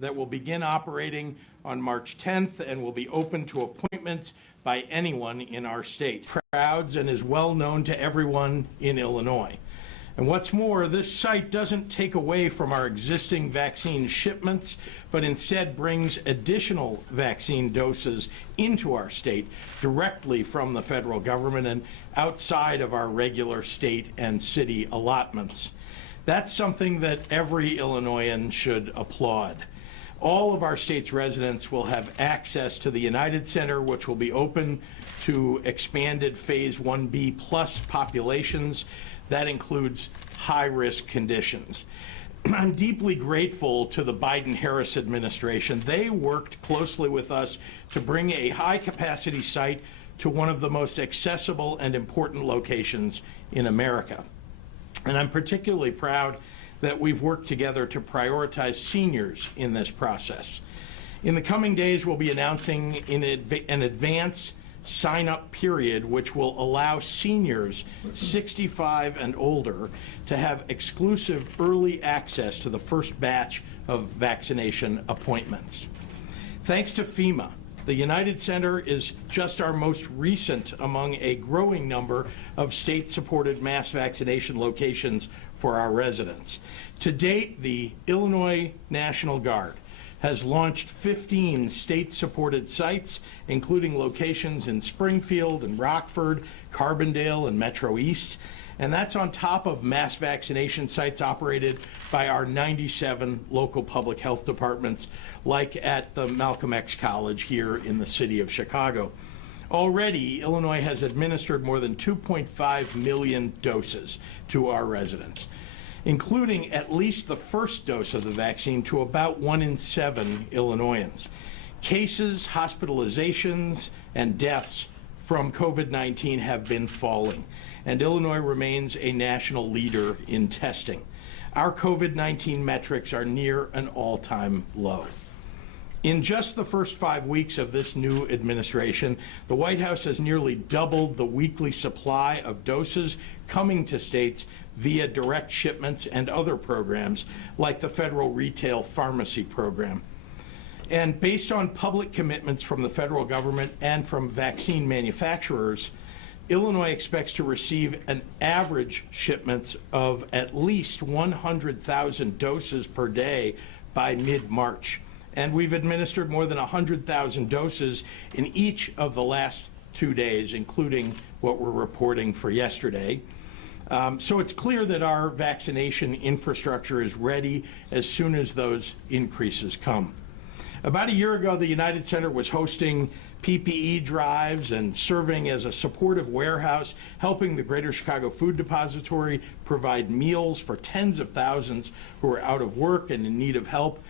that will begin operating on March 10th and will be open to appointments by anyone in our state. Crowds and is well known to everyone in Illinois. And what's more, this site doesn't take away from our existing vaccine shipments, but instead brings additional vaccine doses into our state directly from the federal government and outside of our regular state and city allotments. That's something that every Illinoisan should applaud. All of our state's residents will have access to the United Center, which will be open to expanded Phase 1B plus populations. That includes high-risk conditions. I'm deeply grateful to the Biden-Harris administration. They worked closely with us to bring a high-capacity site to one of the most accessible and important locations in America. And I'm particularly proud that we've worked together to prioritize seniors in this process. In the coming days, we'll be announcing an advance sign-up period which will allow seniors 65 and older to have exclusive early access to the first batch of vaccination appointments. Thanks to FEMA, the United Center is just our most recent among a growing number of state-supported mass vaccination locations for our residents. To date, the Illinois National Guard has launched 15 state-supported sites, including locations in Springfield and Rockford, Carbondale, and Metro East. And that's on top of mass vaccination sites operated by our 97 local public health departments, like at the Malcolm X College here in the city of Chicago. Already, Illinois has administered more than 2.5 million doses to our residents, including at least the first dose of the vaccine to about 1 in 7 Illinoisans. Cases, hospitalizations, and deaths from COVID-19 have been falling, and Illinois remains a national leader in testing. Our COVID-19 metrics are near an all-time low. In just the first 5 weeks of this new administration, the White House has nearly doubled the weekly supply of doses coming to states via direct shipments and other programs like the federal retail pharmacy program. And based on public commitments from the federal government and from vaccine manufacturers, Illinois expects to receive an average shipments of at least 100,000 doses per day by mid-March. And we've administered more than 100,000 doses in each of the last 2 days, including what we're reporting for yesterday. So it's clear that our vaccination infrastructure is ready as soon as those increases come. About a year ago, the United Center was hosting PPE drives and serving as a supportive warehouse, helping the Greater Chicago Food Depository provide meals for tens of thousands who are out of work and in need of help.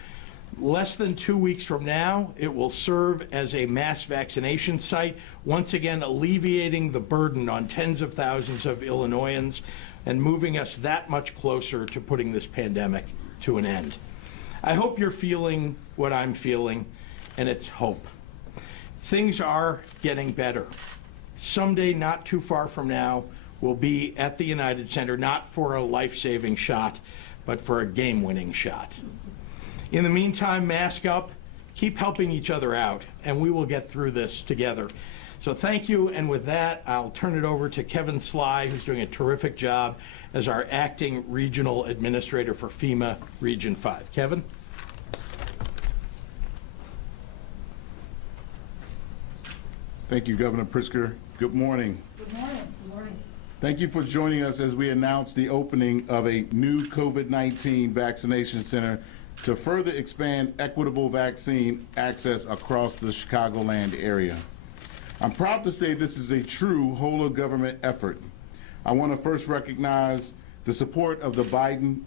Less than 2 weeks from now, it will serve as a mass vaccination site, once again alleviating the burden on tens of thousands of Illinoisans and moving us that much closer to putting this pandemic to an end. I hope you're feeling what I'm feeling, and it's hope. Things are getting better. Someday, not too far from now, we'll be at the United Center, not for a life-saving shot, but for a game-winning shot. In the meantime, mask up, keep helping each other out, and we will get through this together. So thank you, and with that, I'll turn it over to Kevin Sly, who's doing a terrific job as our acting regional administrator for FEMA Region 5. Kevin? Thank you, Governor Pritzker. Good morning. Good morning. Good morning. Thank you for joining us as we announce the opening of a new COVID-19 vaccination center to further expand equitable vaccine access across the Chicagoland area. I'm proud to say this is a true whole-of-government effort. I want to first recognize the support of the Biden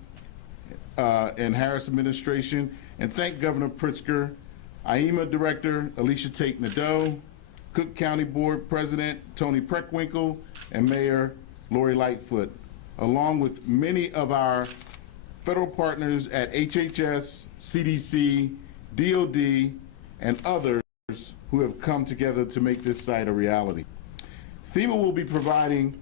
and Harris administration and thank Governor Pritzker, IEMA Director Alicia Tate Nadeau, Cook County Board President Tony Preckwinkle, and Mayor Lori Lightfoot, along with many of our federal partners at HHS, CDC, DOD, and others who have come together to make this site a reality. FEMA will be providing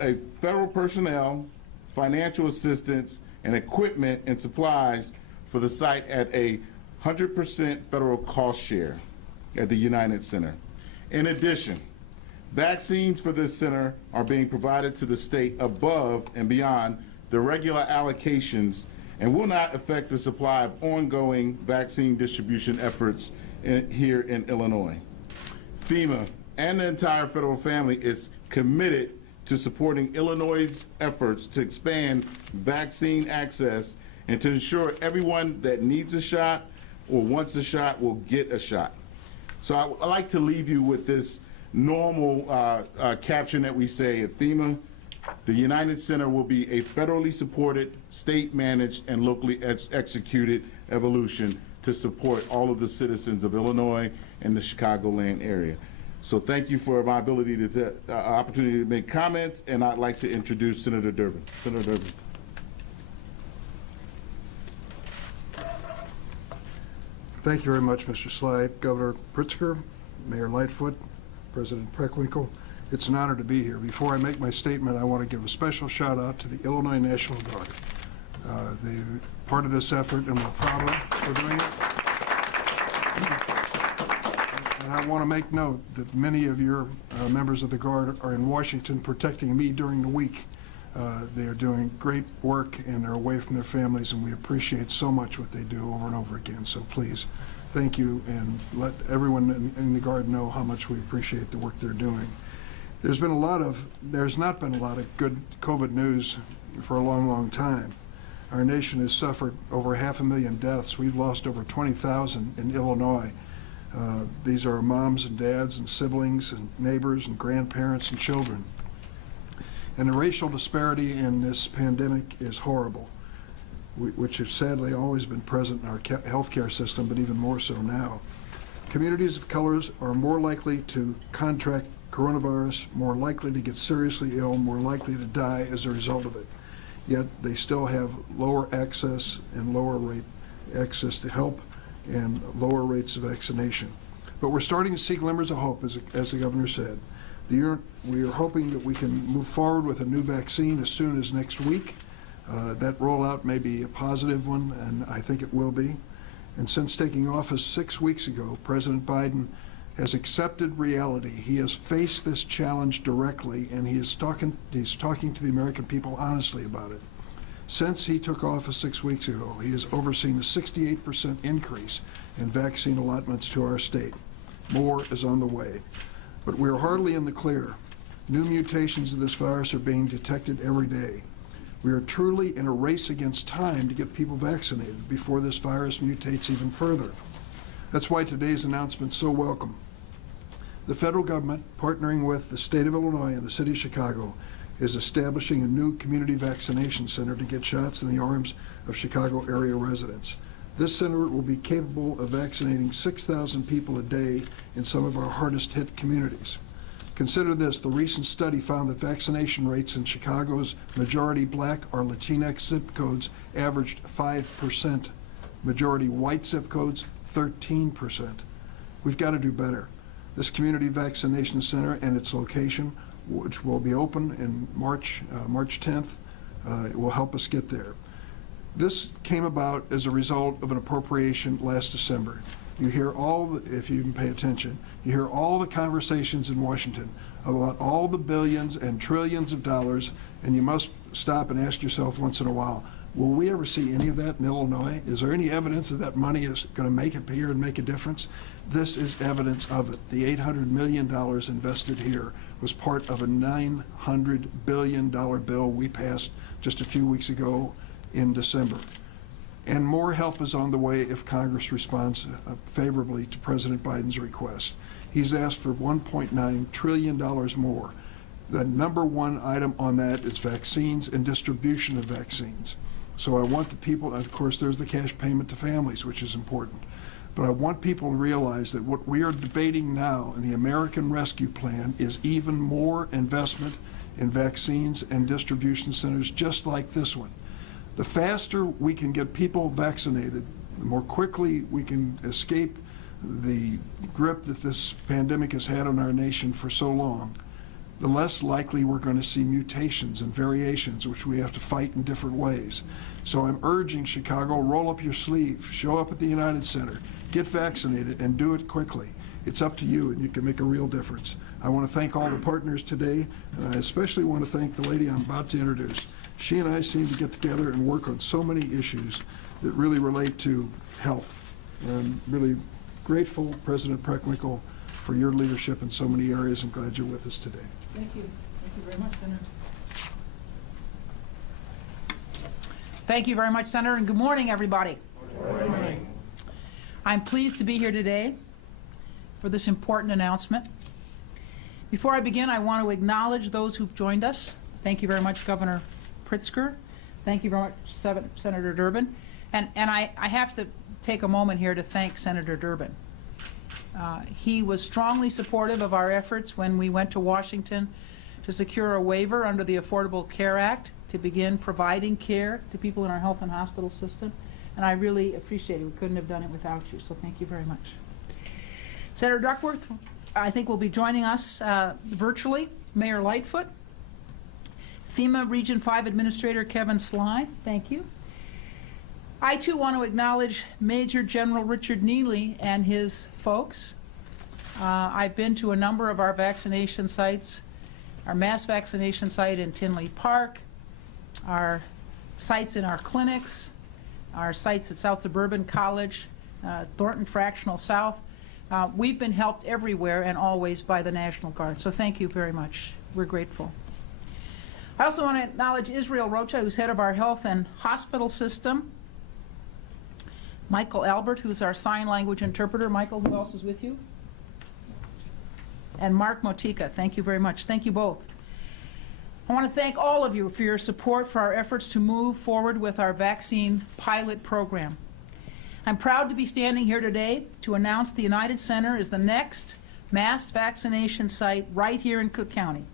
a federal personnel, financial assistance, and equipment and supplies for the site at a 100% federal cost share at the United Center. In addition, vaccines for this center are being provided to the state above and beyond the regular allocations and will not affect the supply of ongoing vaccine distribution efforts here in Illinois. FEMA and the entire federal family is committed to supporting Illinois' efforts to expand vaccine access and to ensure everyone that needs a shot or wants a shot will get a shot. So I like to leave you with this normal caption that we say at FEMA: the United Center will be a federally supported, state-managed, and locally executed evolution to support all of the citizens of Illinois and the Chicagoland area. So thank you for my ability to opportunity to make comments, and I'd like to introduce Senator Durbin. Senator Durbin. Thank you very much, Mr. Sly. Governor Pritzker, Mayor Lightfoot, President Preckwinkle, it's an honor to be here. Before I make my statement, I want to give a special shout out to the Illinois National Guard. They're part of this effort, and we're proud of them for doing it. And I want to make note that many of your members of the Guard are in Washington protecting me during the week. They are doing great work, and they're away from their families, and we appreciate so much what they do over and over again. So please, thank you, and let everyone in the Guard know how much we appreciate the work they're doing. There's not been a lot of good COVID news for a long, long time. Our nation has suffered over 500,000 deaths. We've lost over 20,000 in Illinois. These are moms and dads and siblings and neighbors and grandparents and children. And the racial disparity in this pandemic is horrible, which has sadly always been present in our healthcare system, but even more so now. Communities of colors are more likely to contract coronavirus, more likely to get seriously ill, more likely to die as a result of it. Yet they still have lower access and lower rate access to help and lower rates of vaccination. But we're starting to see glimmers of hope, as the governor said. We are hoping that we can move forward with a new vaccine as soon as next week. That rollout may be a positive one, and I think it will be. And since taking office 6 weeks ago, President Biden has accepted reality. He has faced this challenge directly, and he's talking to the American people honestly about it. Since he took office 6 weeks ago, he has overseen a 68% increase in vaccine allotments to our state. More is on the way. But we're hardly in the clear. New mutations of this virus are being detected every day. We are truly in a race against time to get people vaccinated before this virus mutates even further. That's why today's announcement is so welcome. The federal government, partnering with the state of Illinois and the city of Chicago, is establishing a new community vaccination center to get shots in the arms of Chicago area residents. This center will be capable of vaccinating 6,000 people a day in some of our hardest hit communities. Consider this: the recent study found that vaccination rates in Chicago's majority black or Latinx zip codes averaged 5%. Majority white zip codes, 13%. We've got to do better. This community vaccination center and its location, which will be open in March 10th, will help us get there. This came about as a result of an appropriation last December. You hear if you can pay attention, you hear all the conversations in Washington about all the billions and trillions of dollars, and you must stop and ask yourself once in a while, will we ever see any of that in Illinois? Is there any evidence that that money is going to make it here and make a difference? This is evidence of it. The $800 million invested here was part of a $900 billion bill we passed just a few weeks ago in December. And more help is on the way if Congress responds favorably to President Biden's request. He's asked for $1.9 trillion more. The number one item on that is vaccines and distribution of vaccines. So I want the people, and of course there's the cash payment to families, which is important. But I want people to realize that what we are debating now in the American Rescue Plan is even more investment in vaccines and distribution centers just like this one. The faster we can get people vaccinated, the more quickly we can escape the grip that this pandemic has had on our nation for so long. the less likely we're going to see mutations and variations, which we have to fight in different ways. So I'm urging Chicago, roll up your sleeve, show up at the United Center, get vaccinated, and do it quickly. It's up to you, and you can make a real difference. I want to thank all the partners today, and I especially want to thank the lady I'm about to introduce. She and I seem to get together and work on so many issues that really relate to health. And I'm really grateful, President Preckwinkle, for your leadership in so many areas, and glad you're with us today. Thank you. Thank you very much, Senator. Thank you very much, Senator, and good morning, everybody. Good morning. I'm pleased to be here today for this important announcement. Before I begin, I want to acknowledge those who've joined us. Thank you very much, Governor Pritzker. Thank you very much, Senator Durbin. And I have to take a moment here to thank Senator Durbin. He was strongly supportive of our efforts when we went to Washington to secure a waiver under the Affordable Care Act to begin providing care to people in our health and hospital system. And I really appreciate it. We couldn't have done it without you, so thank you very much. Senator Duckworth, I think, will be joining us virtually. Mayor Lightfoot, FEMA Region 5 Administrator Kevin Sly, thank you. I too want to acknowledge Major General Richard Neely and his folks. I've been to a number of our vaccination sites, our mass vaccination site in Tinley Park, our sites in our clinics, our sites at South Suburban College, Thornton Fractional South. We've been helped everywhere and always by the National Guard, so thank you very much. We're grateful. I also want to acknowledge Israel Rocha, who's head of our health and hospital system, Michael Albert, who's our sign language interpreter. Michael, who else is with you? And Mark Motika, thank you very much. Thank you both. I want to thank all of you for your support for our efforts to move forward with our vaccine pilot program. I'm proud to be standing here today to announce the United Center is the next mass vaccination site right here in Cook County,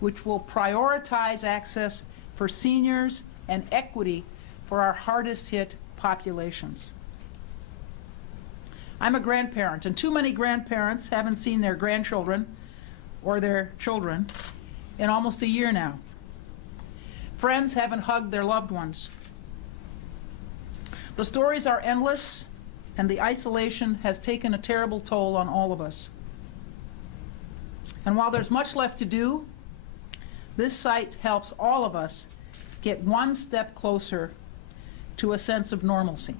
which will prioritize access for seniors and equity for our hardest hit populations. I'm a grandparent, and too many grandparents haven't seen their grandchildren or their children in almost a year now. Friends haven't hugged their loved ones. The stories are endless, and the isolation has taken a terrible toll on all of us. And while there's much left to do, this site helps all of us get one step closer to a sense of normalcy.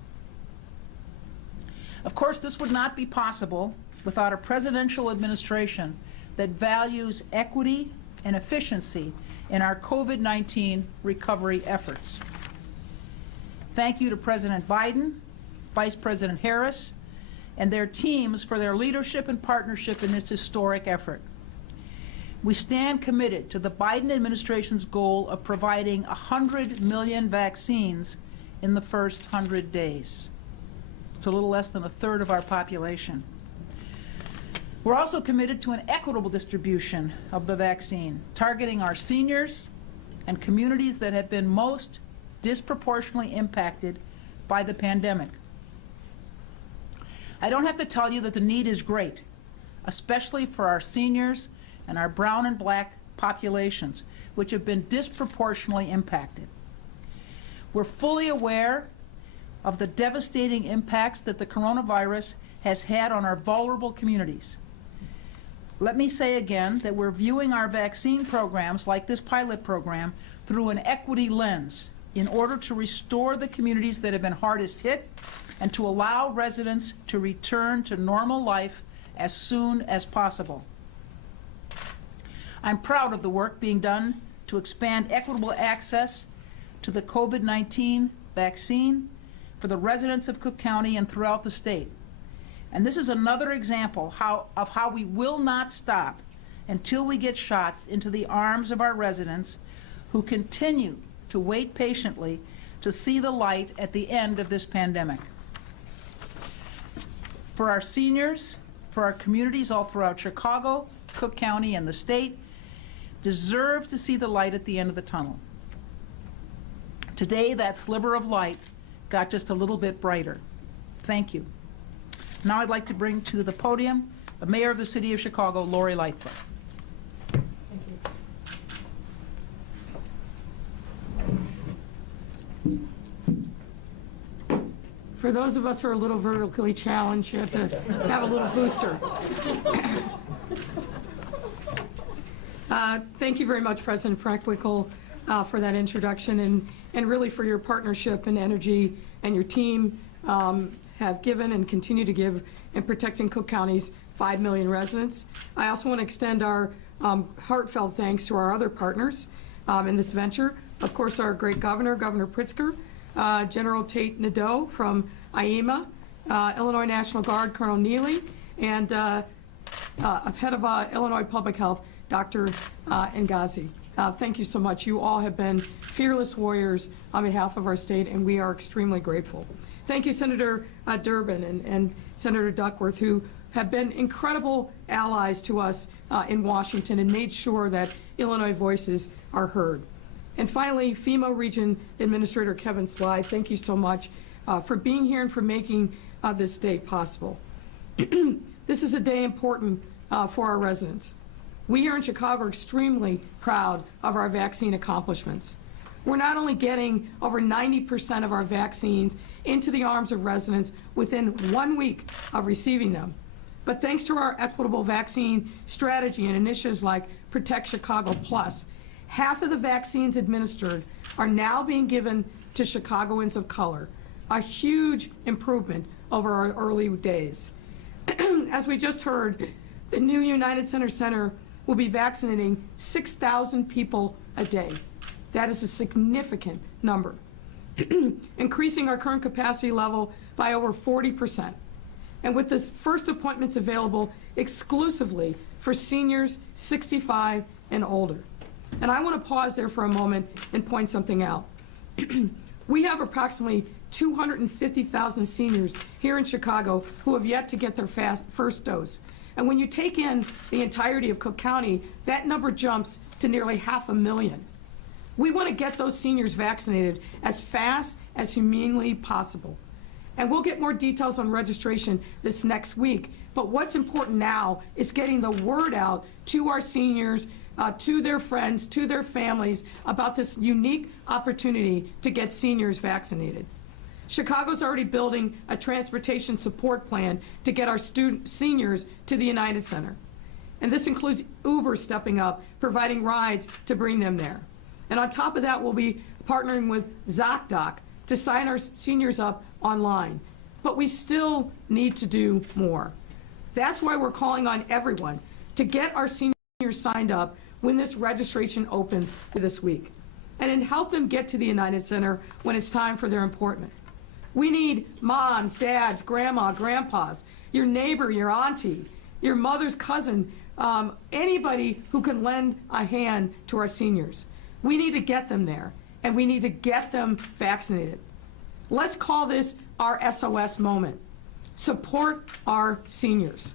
Of course, this would not be possible without a presidential administration that values equity and efficiency in our COVID-19 recovery efforts. Thank you to President Biden, Vice President Harris, and their teams for their leadership and partnership in this historic effort. We stand committed to the Biden administration's goal of providing 100 million vaccines in the first 100 days. It's a little less than a third of our population. We're also committed to an equitable distribution of the vaccine, targeting our seniors and communities that have been most disproportionately impacted by the pandemic. I don't have to tell you that the need is great, especially for our seniors and our brown and black populations, which have been disproportionately impacted. We're fully aware of the devastating impacts that the coronavirus has had on our vulnerable communities. Let me say again that we're viewing our vaccine programs, like this pilot program, through an equity lens in order to restore the communities that have been hardest hit and to allow residents to return to normal life as soon as possible. I'm proud of the work being done to expand equitable access to the COVID-19 vaccine for the residents of Cook County and throughout the state. And this is another example of how we will not stop until we get shots into the arms of our residents who continue to wait patiently to see the light at the end of this pandemic. For our seniors, for our communities all throughout Chicago, Cook County, and the state, deserve to see the light at the end of the tunnel. Today, that sliver of light got just a little bit brighter. Thank you. Now I'd like to bring to the podium the Mayor of the City of Chicago, Lori Lightfoot. Thank you. For those of us who are a little vertically challenged, you have to have a little booster. Thank you very much, President Preckwinkle, for that introduction, and really for your partnership and energy, and your team have given and continue to give in protecting Cook County's 5 million residents. I also want to extend our heartfelt thanks to our other partners in this venture. Of course, our great governor, Governor Pritzker, General Tate Nadeau from IEMA, Illinois National Guard Colonel Neely, and head of Illinois Public Health, Dr. Ngazi. Thank you so much. You all have been fearless warriors on behalf of our state, and we are extremely grateful. Thank you, Senator Durbin and Senator Duckworth, who have been incredible allies to us in Washington and made sure that Illinois voices are heard. And finally, FEMA Region Administrator Kevin Sly, thank you so much for being here and for making this day possible. This is a day important for our residents. We here in Chicago are extremely proud of our vaccine accomplishments. We're not only getting over 90% of our vaccines into the arms of residents within 1 week of receiving them, but thanks to our equitable vaccine strategy and initiatives like Protect Chicago Plus, half of the vaccines administered are now being given to Chicagoans of color, a huge improvement over our early days. As we just heard, the new United Center will be vaccinating 6,000 people a day. That is a significant number, increasing our current capacity level by over 40%. And with the first appointments available exclusively for seniors 65 and older. And I want to pause there for a moment and point something out. We have approximately 250,000 seniors here in Chicago who have yet to get their first dose. And when you take in the entirety of Cook County, that number jumps to nearly 500,000. We want to get those seniors vaccinated as fast as humanly possible. And we'll get more details on registration this next week. But what's important now is getting the word out to our seniors, to their friends, to their families about this unique opportunity to get seniors vaccinated. Chicago's already building a transportation support plan to get our seniors to the United Center. And this includes Uber stepping up, providing rides to bring them there. And on top of that, we'll be partnering with ZocDoc to sign our seniors up online. But we still need to do more. That's why we're calling on everyone to get our seniors signed up when this registration opens this week, and then help them get to the United Center when it's time for their appointment. We need moms, dads, grandma, grandpas, your neighbor, your auntie, your mother's cousin, anybody who can lend a hand to our seniors. We need to get them there, and we need to get them vaccinated. Let's call this our SOS moment. Support our seniors.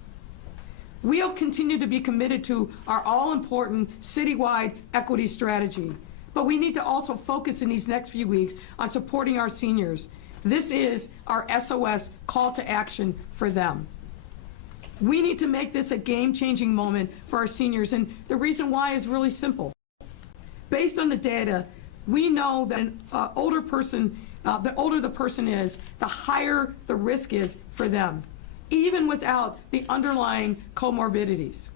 We'll continue to be committed to our all-important citywide equity strategy, but we need to also focus in these next few weeks on supporting our seniors. This is our SOS call to action for them. We need to make this a game-changing moment for our seniors, and the reason why is really simple. Based on the data, we know that an older person, the older the person is, the higher the risk is for them, even without the underlying comorbidities.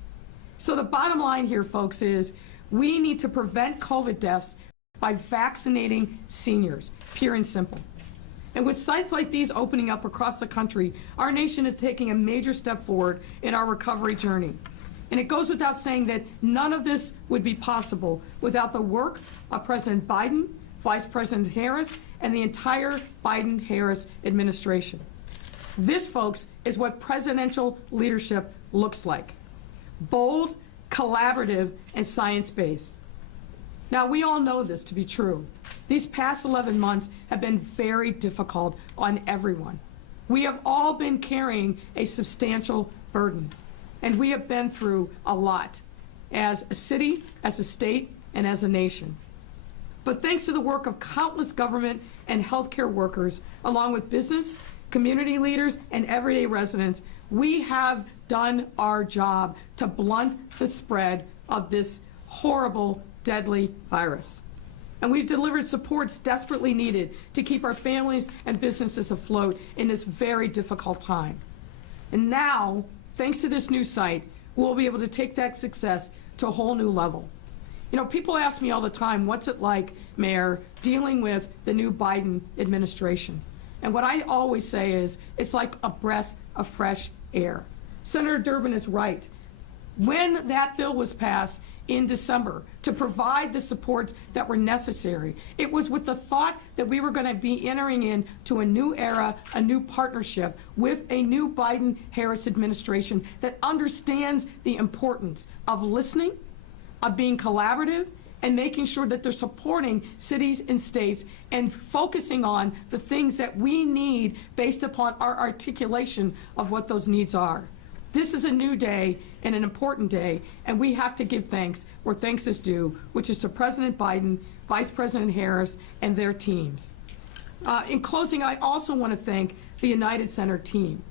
So the bottom line here, folks, is we need to prevent COVID deaths by vaccinating seniors, pure and simple. And with sites like these opening up across the country, our nation is taking a major step forward in our recovery journey. And it goes without saying that none of this would be possible without the work of President Biden, Vice President Harris, and the entire Biden-Harris administration. This, folks, is what presidential leadership looks like. Bold, collaborative, and science-based. Now, we all know this to be true. These past 11 months have been very difficult on everyone. We have all been carrying a substantial burden, and we have been through a lot as a city, as a state, and as a nation. But thanks to the work of countless government and healthcare workers, along with business, community leaders, and everyday residents, we have done our job to blunt the spread of this horrible, deadly virus. And we've delivered supports desperately needed to keep our families and businesses afloat in this very difficult time. And now, thanks to this new site, we'll be able to take that success to a whole new level. You know, people ask me all the time, what's it like, Mayor, dealing with the new Biden administration? And what I always say is, it's like a breath of fresh air. Senator Durbin is right. When that bill was passed in December to provide the supports that were necessary, it was with the thought that we were going to be entering into a new era, a new partnership with a new Biden-Harris administration that understands the importance of listening, of being collaborative, and making sure that they're supporting cities and states and focusing on the things that we need based upon our articulation of what those needs are. This is a new day and an important day, and we have to give thanks where thanks is due, which is to President Biden, Vice President Harris, and their teams. In closing, I also want to thank the United Center team,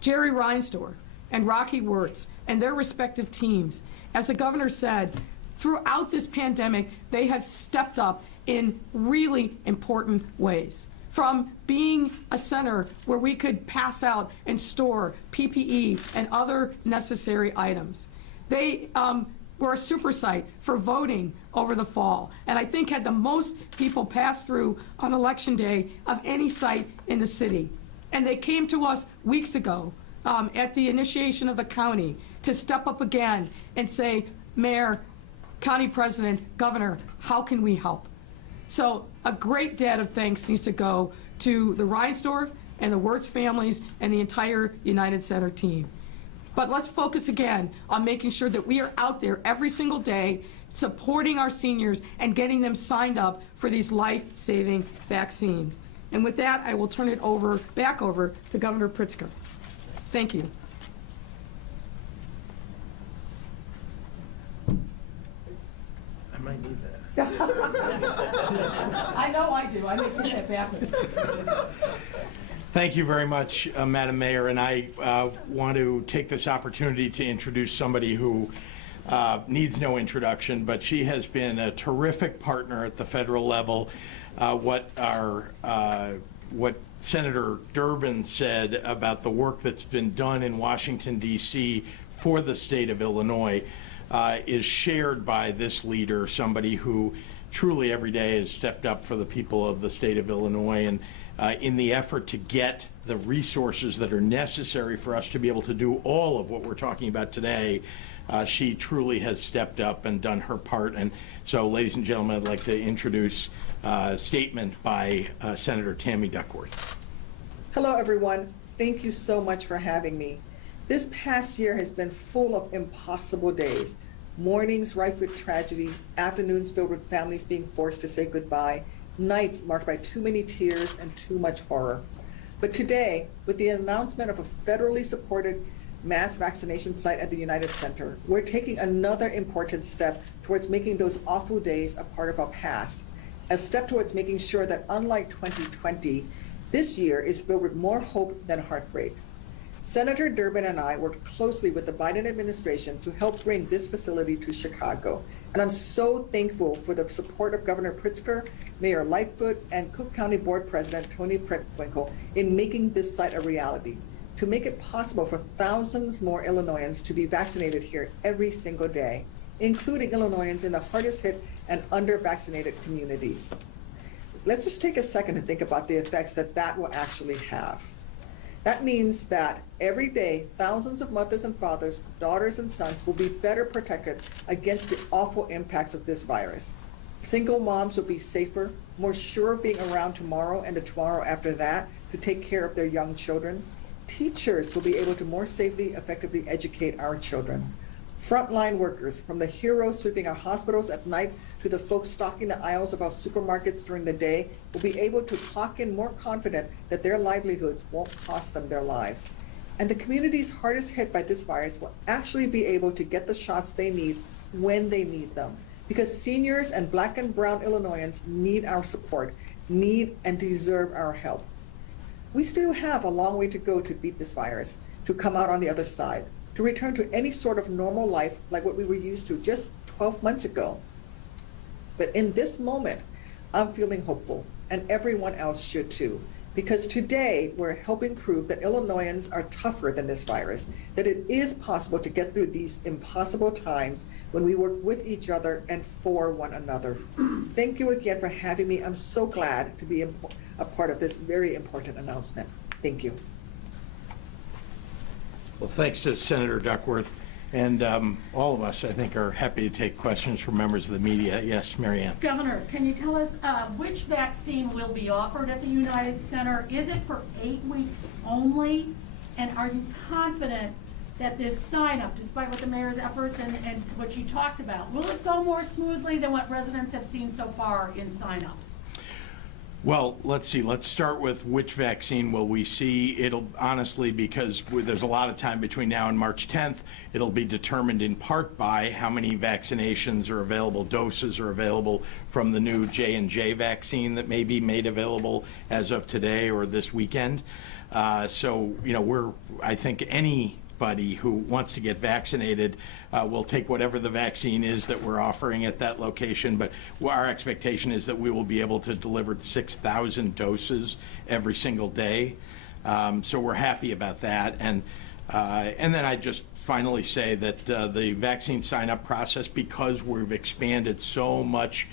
Jerry Reinsdorf and Rocky Wirtz and their respective teams. As the governor said, throughout this pandemic, they have stepped up in really important ways. From being a center where we could pass out and store PPE and other necessary items. They were a super site for voting over the fall, and I think had the most people pass through on Election Day of any site in the city. And they came to us weeks ago at the initiation of the county to step up again and say, Mayor, County President, Governor, how can we help? So a great debt of thanks needs to go to the Reinsdorf and the Wirtz families and the entire United Center team. But let's focus again on making sure that we are out there every single day supporting our seniors and getting them signed up for these life-saving vaccines. And with that, I will turn it back over to Governor Pritzker. Thank you. I might need that. I know I do. I may take that backwards. Thank you very much, Madam Mayor, and I want to take this opportunity to introduce somebody who needs no introduction, but she has been a terrific partner at the federal level. What Senator Durbin said about the work that's been done in Washington, D.C. for the state of Illinois is shared by this leader, somebody who truly every day has stepped up for the people of the state of Illinois, and in the effort to get the resources that are necessary for us to be able to do all of what we're talking about today, she truly has stepped up and done her part. And so, ladies and gentlemen, I'd like to introduce a statement by Senator Tammy Duckworth. Hello, everyone. Thank you so much for having me. This past year has been full of impossible days. Mornings rife with tragedy, afternoons filled with families being forced to say goodbye, nights marked by too many tears and too much horror. But today, with the announcement of a federally supported mass vaccination site at the United Center, we're taking another important step towards making those awful days a part of our past, a step towards making sure that unlike 2020, this year is filled with more hope than heartbreak. Senator Durbin and I worked closely with the Biden administration to help bring this facility to Chicago. And I'm so thankful for the support of Governor Pritzker, Mayor Lightfoot, and Cook County Board President Tony Preckwinkle in making this site a reality, to make it possible for thousands more Illinoisans to be vaccinated here every single day, including Illinoisans in the hardest hit and under-vaccinated communities. Let's just take a second to think about the effects that will actually have. That means that every day, thousands of mothers and fathers, daughters and sons will be better protected against the awful impacts of this virus. Single moms will be safer, more sure of being around tomorrow and the tomorrow after that to take care of their young children. Teachers will be able to more safely, effectively educate our children. Frontline workers, from the heroes sweeping our hospitals at night to the folks stocking the aisles of our supermarkets during the day, will be able to clock in more confident that their livelihoods won't cost them their lives. And the communities hardest hit by this virus will actually be able to get the shots they need when they need them. Because seniors and Black and brown Illinoisans need our support, need and deserve our help. We still have a long way to go to beat this virus, to come out on the other side, to return to any sort of normal life like what we were used to just 12 months ago. But in this moment, I'm feeling hopeful, and everyone else should too. Because today, we're helping prove that Illinoisans are tougher than this virus, that it is possible to get through these impossible times when we work with each other and for one another. Thank you again for having me. I'm so glad to be a part of this very important announcement. Thank you. Well, thanks to Senator Duckworth. And all of us, I think, are happy to take questions from members of the media. Yes, Mary Ann. Governor, can you tell us which vaccine will be offered at the United Center? Is it for 8 weeks only? And are you confident that this sign-up, despite what the mayor's efforts and what you talked about, will it go more smoothly than what residents have seen so far in sign-ups? Well, let's see. Let's start with which vaccine will we see. It'll honestly, because there's a lot of time between now and March 10th, it'll be determined in part by how many vaccinations are available, doses are available from the new J&J vaccine that may be made available as of today or this weekend. So, you know, I think anybody who wants to get vaccinated will take whatever the vaccine is that we're offering at that location. But our expectation is that we will be able to deliver 6,000 doses every single day. So we're happy about that. And then I just finally say that the vaccine sign-up process, because we've expanded so much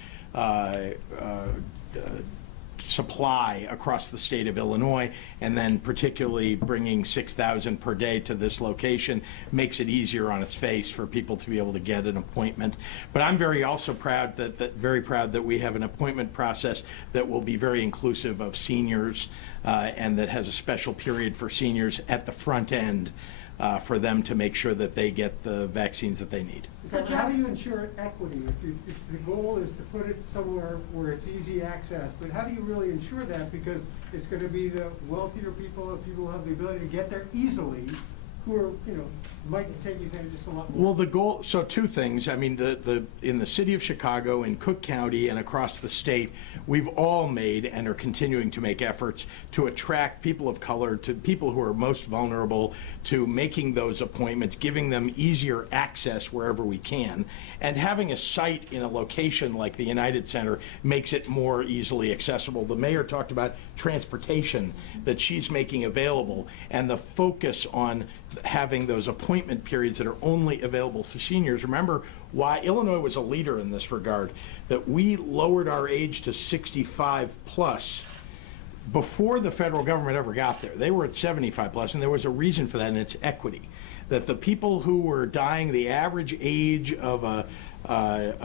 supply across the state of Illinois, and then particularly bringing 6,000 per day to this location, makes it easier on its face for people to be able to get an appointment. But I'm very proud that we have an appointment process that will be very inclusive of seniors and that has a special period for seniors at the front end for them to make sure that they get the vaccines that they need. So How do you ensure equity? If the goal is to put it somewhere where it's easy access, but how do you really ensure that? Because it's going to be the wealthier people, people who have the ability to get there easily, who are, you know, might take advantage just a lot more. Well, the goal, so two things. I mean, in the city of Chicago, in Cook County, and across the state, we've all made and are continuing to make efforts to attract people of color, to people who are most vulnerable, to making those appointments, giving them easier access wherever we can. And having a site in a location like the United Center makes it more easily accessible. The mayor talked about transportation that she's making available, and the focus on having those appointment periods that are only available for seniors. Remember why Illinois was a leader in this regard, that we lowered our age to 65 plus before the federal government ever got there. They were at 75 plus, and there was a reason for that, and it's equity. That the people who were dying, the average age of a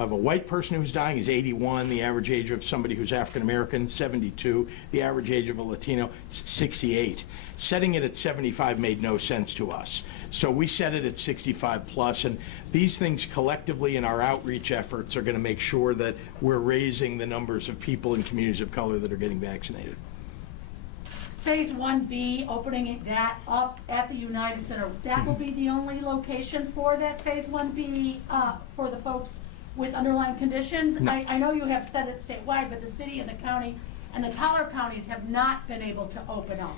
white person who's dying is 81, the average age of somebody who's African American, 72, the average age of a Latino, 68. Setting it at 75 made no sense to us. So we set it at 65 plus, and these things collectively in our outreach efforts are going to make sure that we're raising the numbers of people in communities of color that are getting vaccinated. Phase 1B, opening that up at the United Center, that will be the only location for that Phase 1B for the folks with underlying conditions? No. I know you have said it statewide, but the city and the county and the collar counties have not been able to open up.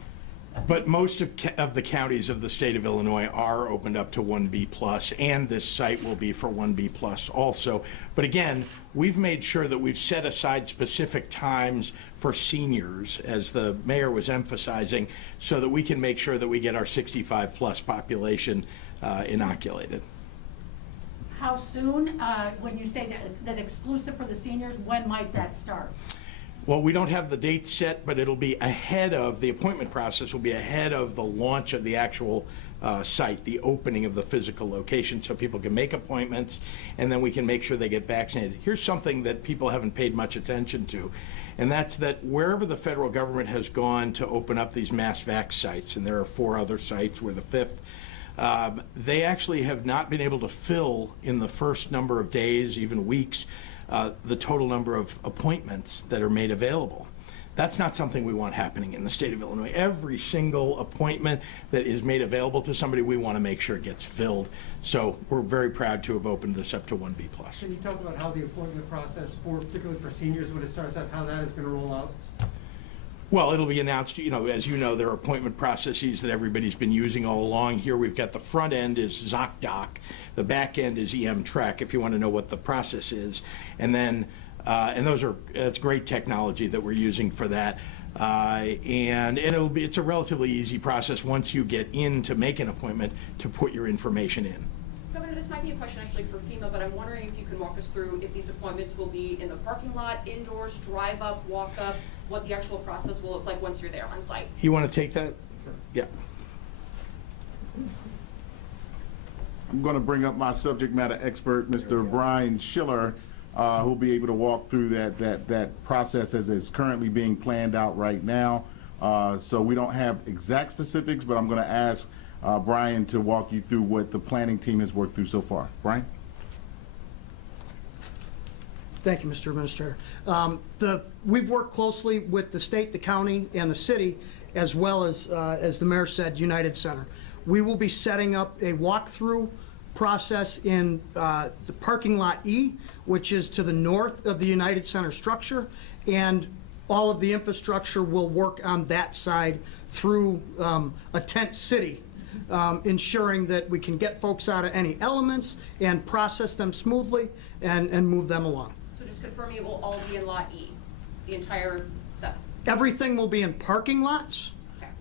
But most of the counties of the state of Illinois are opened up to 1B plus, and this site will be for 1B plus also. But again, we've made sure that we've set aside specific times for seniors, as the mayor was emphasizing, so that we can make sure that we get our 65 plus population inoculated. How soon, when you say that exclusive for the seniors, when might that start? Well, we don't have the date set, but it'll be ahead of, the appointment process will be ahead of the launch of the actual site, the opening of the physical location, so people can make appointments, and then we can make sure they get vaccinated. Here's something that people haven't paid much attention to, and that's that wherever the federal government has gone to open up these mass vax sites, and there are 4 other sites, we're the 5th, they actually have not been able to fill in the first number of days, even weeks, the total number of appointments that are made available. That's not something we want happening in the state of Illinois. Every single appointment that is made available to somebody, we want to make sure it gets filled. So we're very proud to have opened this up to 1B plus. Can you talk about how the appointment process, particularly for seniors, when it starts out, how that is going to roll out? Well, it'll be announced, you know, as you know, there are appointment processes that everybody's been using all along. Here we've got the front end is ZocDoc, the back end is EM Trek, if you want to know what the process is. And then And that's great technology that we're using for that. And it's a relatively easy process once you get in to make an appointment to put your information in. Governor, this might be a question actually for FEMA, but I'm wondering if you can walk us through if these appointments will be in the parking lot, indoors, drive up, walk up, what the actual process will look like once you're there on site. You want to take that? Sure. Yeah. I'm going to bring up my subject matter expert, Mr. Brian Schiller, who'll be able to walk through that process as it's currently being planned out right now. So we don't have exact specifics, but I'm going to ask Brian to walk you through what the planning team has worked through so far. Brian? Thank you, Mr. Administrator. We've worked closely with the state, the county, and the city, as well as the mayor said, United Center. We will be setting up a walkthrough process in the parking lot E, which is to the north of the United Center structure, and all of the infrastructure will work on that side through a tent city, ensuring that we can get folks out of any elements and process them smoothly and move them along. So just confirming it will all be in Lot E, the entire setup? Everything will be in parking lots.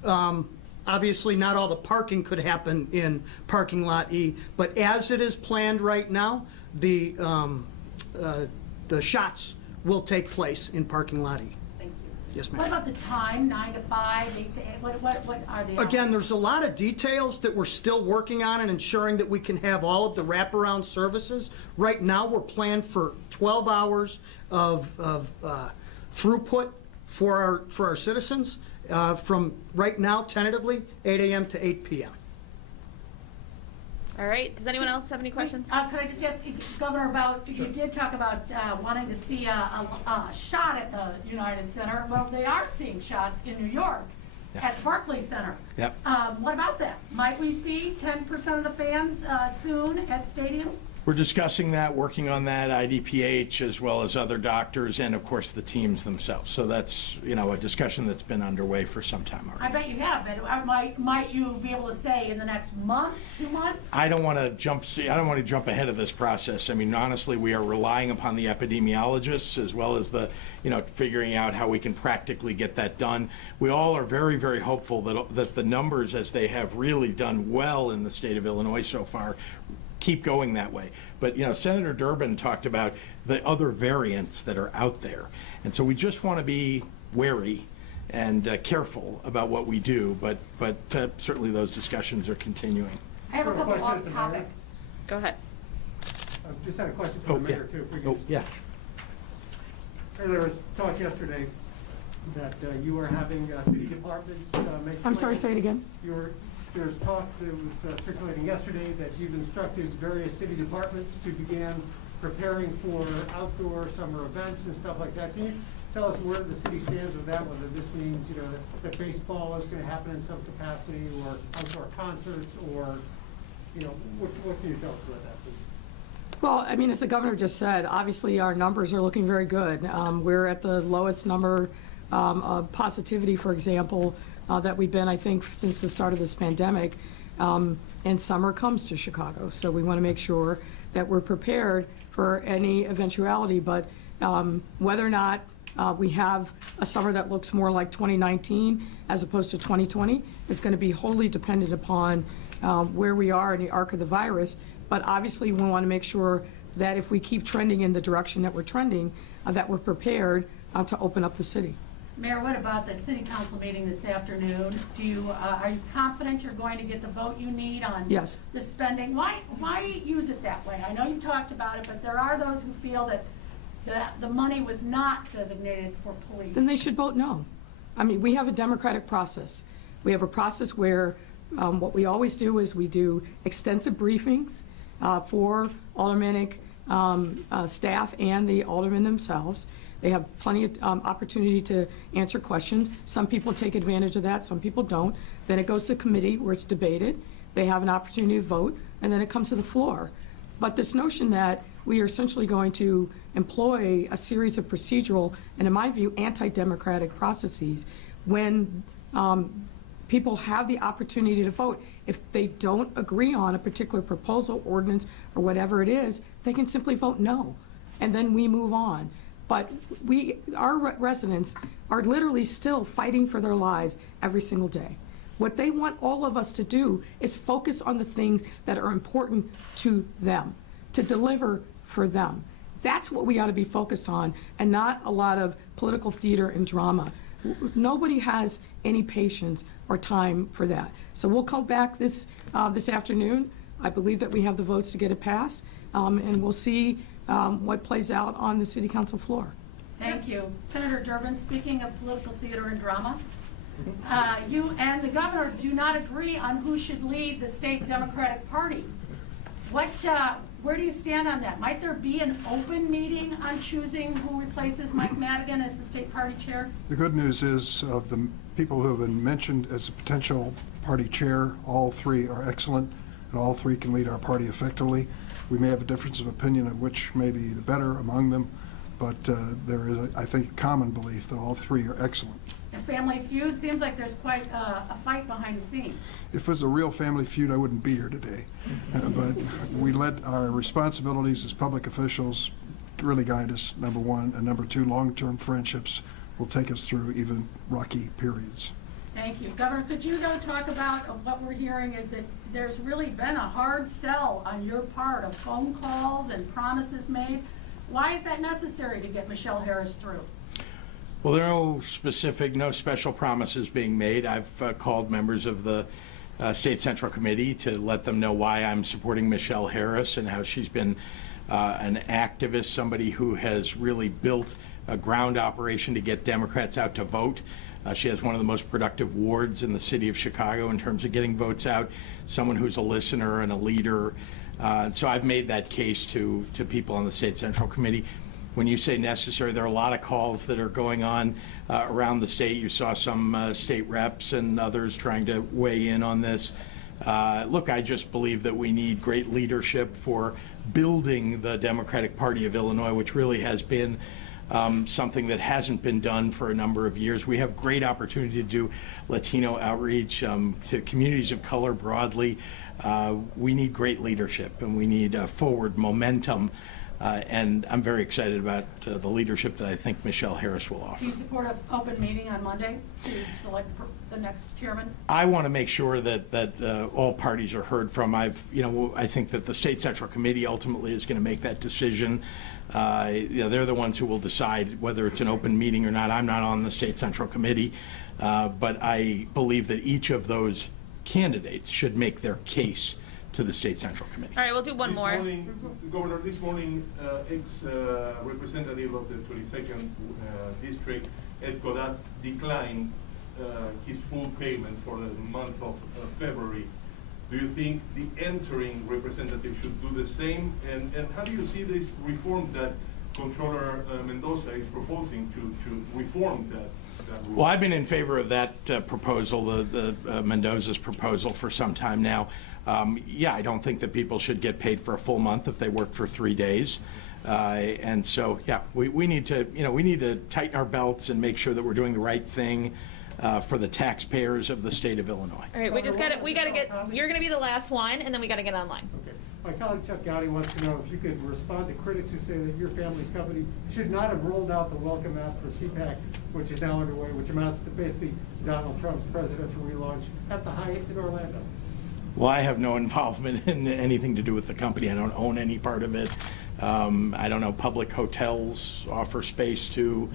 Okay. Obviously, not all the parking could happen in parking lot E, but as it is planned right now, the shots will take place in parking lot E. Thank you. Yes, What ma'am. about the time, 9 to 5, 8 to 8? What are the Again, hours? there's a lot of details that we're still working on and ensuring that we can have all of the wraparound services. Right now, we're planned for 12 hours of throughput for our citizens. From right now, tentatively, 8 a.m. to 8 p.m. All right, does anyone else have any questions? Could I just ask Governor about, you did talk about wanting to see a shot at the United Center. Well, they are seeing shots in New York at the Barclays Center. Yep. What about that? Might we see 10% of the fans soon at stadiums? We're discussing that, working on that, IDPH as well as other doctors and of course the teams themselves. So that's, a discussion that's been underway for some time I already. bet you have, but might you be able to say in the next month, 2 months? I don't want to jump ahead of this process. I mean, honestly, we are relying upon the epidemiologists as well as the, figuring out how we can practically get that done. We all are very, very hopeful that the numbers, as they have really done well in the state of Illinois so far, keep going that way. But, Senator Durbin talked about the other variants that are out there. And so we just want to be wary and careful about what we do, but certainly those discussions are continuing. I have a couple Question off at the topic. mayor. Go ahead. I just had a question for the mayor too. If we could just- yeah. There was talk yesterday that you were having city departments make. I'm sorry, plans. say it again. There's talk that was circulating yesterday that you've instructed various city departments to begin preparing for outdoor summer events and stuff like that. Can you tell us where the city stands with that, whether this means, that baseball is going to happen in some capacity, or outdoor concerts, or, what can you tell us about that, please? Well, I mean, as the governor just said, obviously our numbers are looking very good. We're at the lowest number of positivity, for example, that we've been, I think, since the start of this pandemic. And summer comes to Chicago, so we want to make sure that we're prepared for any eventuality. But whether or not we have a summer that looks more like 2019 as opposed to 2020 is going to be wholly dependent upon where we are in the arc of the virus. But obviously, we want to make sure that if we keep trending in the direction that we're trending, that we're prepared to open up the city. Mayor, what about the city council meeting this afternoon? Are you confident you're going to get the vote you need on Yes. the spending? Why use it that way? I know you talked about it, but there are those who feel that the money was not designated for police. Then they should vote no. I mean, we have a democratic process. We have a process where what we always do is we do extensive briefings for aldermanic staff and the aldermen themselves. They have plenty of opportunity to answer questions. Some people take advantage of that, some people don't. Then it goes to committee where it's debated. They have an opportunity to vote, and then it comes to the floor. But this notion that we are essentially going to employ a series of procedural and, in my view, anti-democratic processes when people have the opportunity to vote. If they don't agree on a particular proposal, ordinance, or whatever it is, they can simply vote no, and then we move on. But our residents are literally still fighting for their lives every single day. What they want all of us to do is focus on the things that are important to them, to deliver for them. That's what we ought to be focused on, and not a lot of political theater and drama. Nobody has any patience or time for that. So we'll come back this afternoon. I believe that we have the votes to get it passed, and we'll see what plays out on the city council floor. Thank you. Senator Durbin, speaking of political theater and drama, you and the governor do not agree on who should lead the state Democratic Party. Where do you stand on that? Might there be an open meeting on choosing who replaces Mike Madigan as the state party chair? The good news is, of the people who have been mentioned as a potential party chair, all three are excellent, and all three can lead our party effectively. We may have a difference of opinion of which may be the better among them, but there is, I think, common belief that all three are excellent. The Family Feud seems like there's quite a fight behind the scenes. If it was a real family feud, I wouldn't be here today. But we let our responsibilities as public officials really guide us, number one, and number two, long-term friendships will take us through even rocky periods. Thank you. Governor, could you though talk about what we're hearing is that there's really been a hard sell on your part of phone calls and promises made. Why is that necessary to get Michelle Harris through? Well, there are no special promises being made. I've called members of the State Central Committee to let them know why I'm supporting Michelle Harris and how she's been an activist, somebody who has really built a ground operation to get Democrats out to vote. She has one of the most productive wards in the city of Chicago in terms of getting votes out, someone who's a listener and a leader. So I've made that case to people on the State Central Committee. When you say necessary, there are a lot of calls that are going on around the state. You saw some state reps and others trying to weigh in on this. Look, I just believe that we need great leadership for building the Democratic Party of Illinois, which really has been something that hasn't been done for a number of years. We have great opportunity to do Latino outreach to communities of color broadly. We need great leadership, and we need forward momentum. And I'm very excited about the leadership that I think Michelle Harris will offer. Do you support an open meeting on Monday to select the next chairman? I want to make sure that all parties are heard from. I think that the State Central Committee ultimately is going to make that decision. They're the ones who will decide whether it's an open meeting or not. I'm not on the State Central Committee, but I believe that each of those candidates should make their case to the State Central Committee. All right, we'll do one more. Governor, this morning, ex-representative of the 22nd District, Ed Godat, declined his full payment for the month of February. Do you think the entering representative should do the same? And how do you see this reform that Controller Mendoza is proposing to reform that rule? Well, I've been in favor of that proposal, the Mendoza's proposal, for some time now. Yeah, I don't think that people should get paid for a full month if they work for 3 days. And so, yeah, we need to tighten our belts and make sure that we're doing the right thing for the taxpayers of the state of Illinois. All right, we gotta get, you're gonna be the last one, and then we gotta get online. Okay. My colleague Chuck Gowdy wants to know if you could respond to critics who say that your family's company should not have rolled out the welcome app for CPAC, which is now underway, which amounts to basically Donald Trump's presidential relaunch at the Hyatt in Orlando. Well, I have no involvement in anything to do with the company. I don't own any part of it. I don't know, public hotels offer space to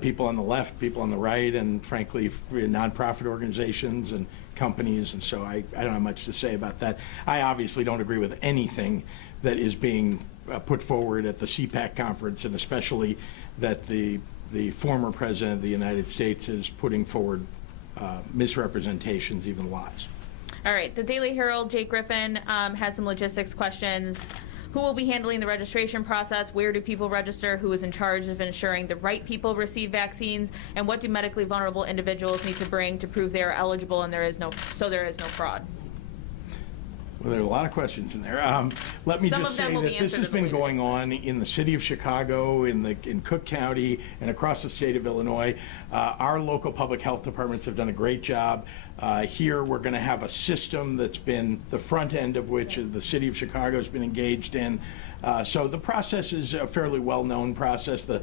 people on the left, people on the right, and frankly, nonprofit organizations and companies, and so I don't have much to say about that. I obviously don't agree with anything that is being put forward at the CPAC conference, and especially that the former president of the United States is putting forward misrepresentations, even lies. All right, the Daily Herald, Jake Griffin, has some logistics questions. Who will be handling the registration process? Where do people register? Who is in charge of ensuring the right people receive vaccines? And what do medically vulnerable individuals need to bring to prove they are eligible and there is no fraud? Well, there are a lot of questions in there. Let me just say that this has been going on in the city of Chicago, in Cook County, and across the state of Illinois. Our local public health departments have done a great job. Here, we're going to have a system that's been the front end of which the city of Chicago has been engaged in. So the process is a fairly well-known process. The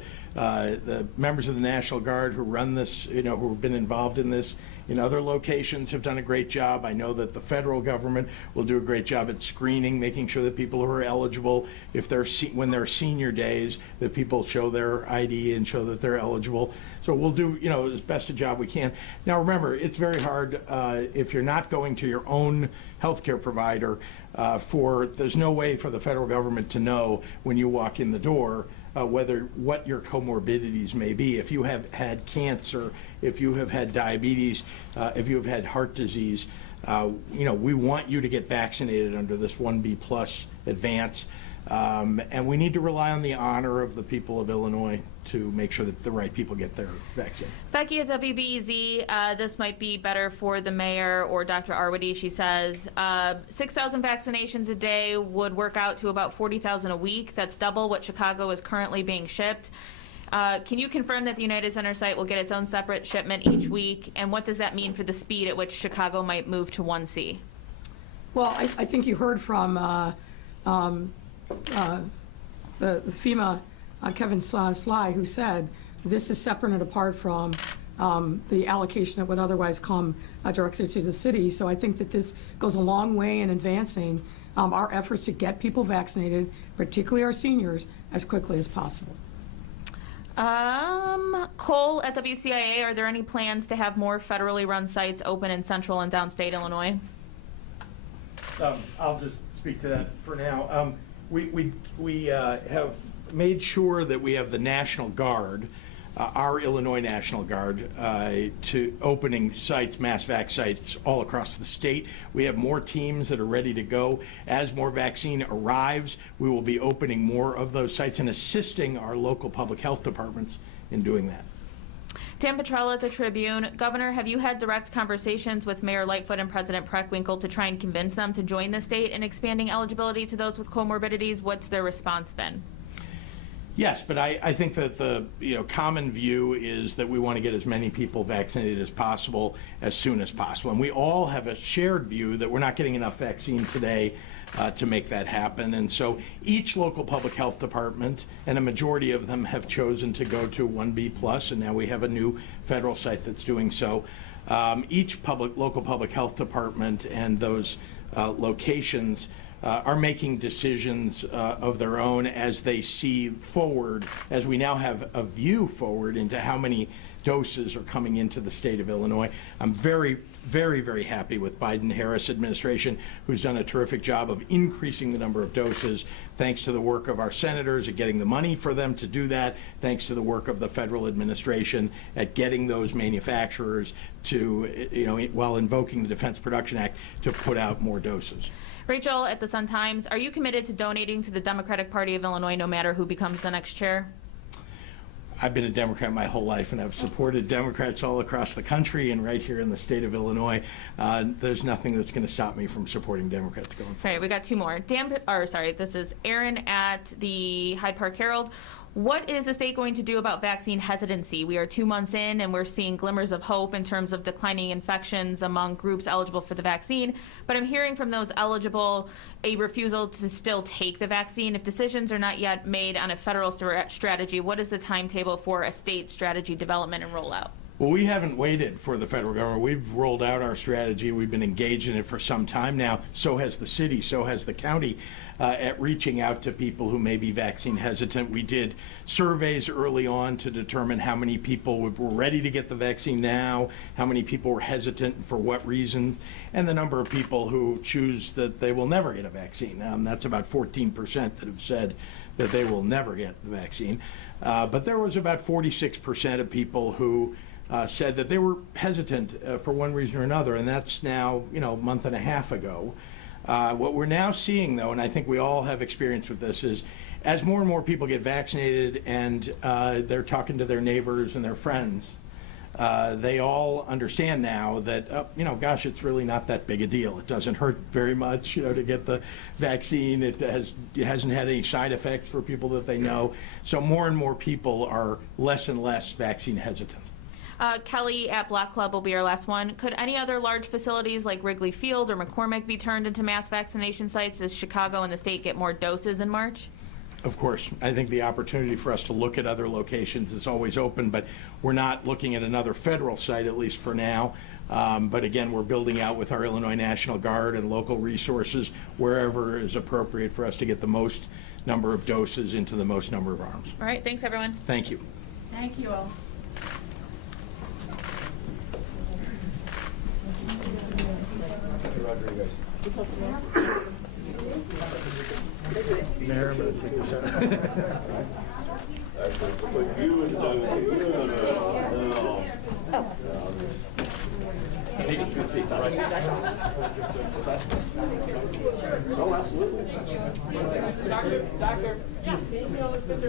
members of the National Guard who run this, who have been involved in this in other locations have done a great job. I know that the federal government will do a great job at screening, making sure that people who are eligible, when they're senior days, that people show their ID and show that they're eligible. So we'll do, as best a job we can. Now remember, it's very hard if you're not going to your own healthcare provider. There's no way for the federal government to know when you walk in the door what your comorbidities may be. If you have had cancer, if you have had diabetes, if you have had heart disease, we want you to get vaccinated under this 1B plus advance. And we need to rely on the honor of the people of Illinois to make sure that the right people get their vaccine. Becky at WBEZ, this might be better for the mayor or Dr. Arwady. She says 6,000 vaccinations a day would work out to about 40,000 a week. That's double what Chicago is currently being shipped. Can you confirm that the United Center site will get its own separate shipment each week? And what does that mean for the speed at which Chicago might move to 1C? Well, I think you heard from the FEMA, Kevin Sly, who said this is separate and apart from the allocation that would otherwise come directly to the city. So I think that this goes a long way in advancing our efforts to get people vaccinated, particularly our seniors, as quickly as possible. Cole at WCIA, are there any plans to have more federally run sites open in central and downstate Illinois? I'll just speak to that for now. We have made sure that we have the National Guard, our Illinois National Guard, to opening sites, mass vac sites all across the state. We have more teams that are ready to go. As more vaccine arrives, we will be opening more of those sites and assisting our local public health departments in doing that. Dan Petrella at the Tribune. Governor, have you had direct conversations with Mayor Lightfoot and President Preckwinkle to try and convince them to join the state in expanding eligibility to those with comorbidities? What's their response been? Yes, but I think that the common view is that we want to get as many people vaccinated as possible as soon as possible. And we all have a shared view that we're not getting enough vaccine today to make that happen. And so each local public health department, and a majority of them, have chosen to go to 1B plus, and now we have a new federal site that's doing so. Each local public health department and those locations are making decisions of their own as they see forward, as we now have a view forward into how many doses are coming into the state of Illinois. I'm very, very, very happy with Biden-Harris administration, who's done a terrific job of increasing the number of doses, thanks to the work of our senators at getting the money for them to do that, thanks to the work of the federal administration at getting those manufacturers to, while invoking the Defense Production Act, to put out more doses. Rachel at the Sun-Times, are you committed to donating to the Democratic Party of Illinois no matter who becomes the next chair? I've been a Democrat my whole life, and I've supported Democrats all across the country and right here in the state of Illinois. There's nothing that's going to stop me from supporting Democrats going forward. All right, we got two more. This is Aaron at the Hyde Park Herald. What is the state going to do about vaccine hesitancy? We are 2 months in, and we're seeing glimmers of hope in terms of declining infections among groups eligible for the vaccine. But I'm hearing from those eligible a refusal to still take the vaccine. If decisions are not yet made on a federal strategy, what is the timetable for a state strategy development and rollout? Well, we haven't waited for the federal government. We've rolled out our strategy. We've been engaged in it for some time now. So has the city, so has the county, at reaching out to people who may be vaccine hesitant. We did surveys early on to determine how many people were ready to get the vaccine now, how many people were hesitant and for what reasons, and the number of people who choose that they will never get a vaccine. That's about 14% that have said that they will never get the vaccine. But there was about 46% of people who said that they were hesitant for one reason or another, and that's now, a month and a half ago. What we're now seeing, though, and I think we all have experience with this, is as more and more people get vaccinated and they're talking to their neighbors and their friends, they all understand now that, gosh, it's really not that big a deal. It doesn't hurt very much, to get the vaccine. It hasn't had any side effects for people that they know. So more and more people are less and less vaccine hesitant. Kelly at Black Club will be our last one. Could any other large facilities like Wrigley Field or McCormick be turned into mass vaccination sites as Chicago and the state get more doses in March? Of course, I think the opportunity for us to look at other locations is always open, but we're not looking at another federal site, at least for now. But again, we're building out with our Illinois National Guard and local resources wherever is appropriate for us to get the most number of doses into the most number of arms. All right, thanks, everyone. Thank you. Thank you all. Doctor. Yeah.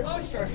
Oh, sure.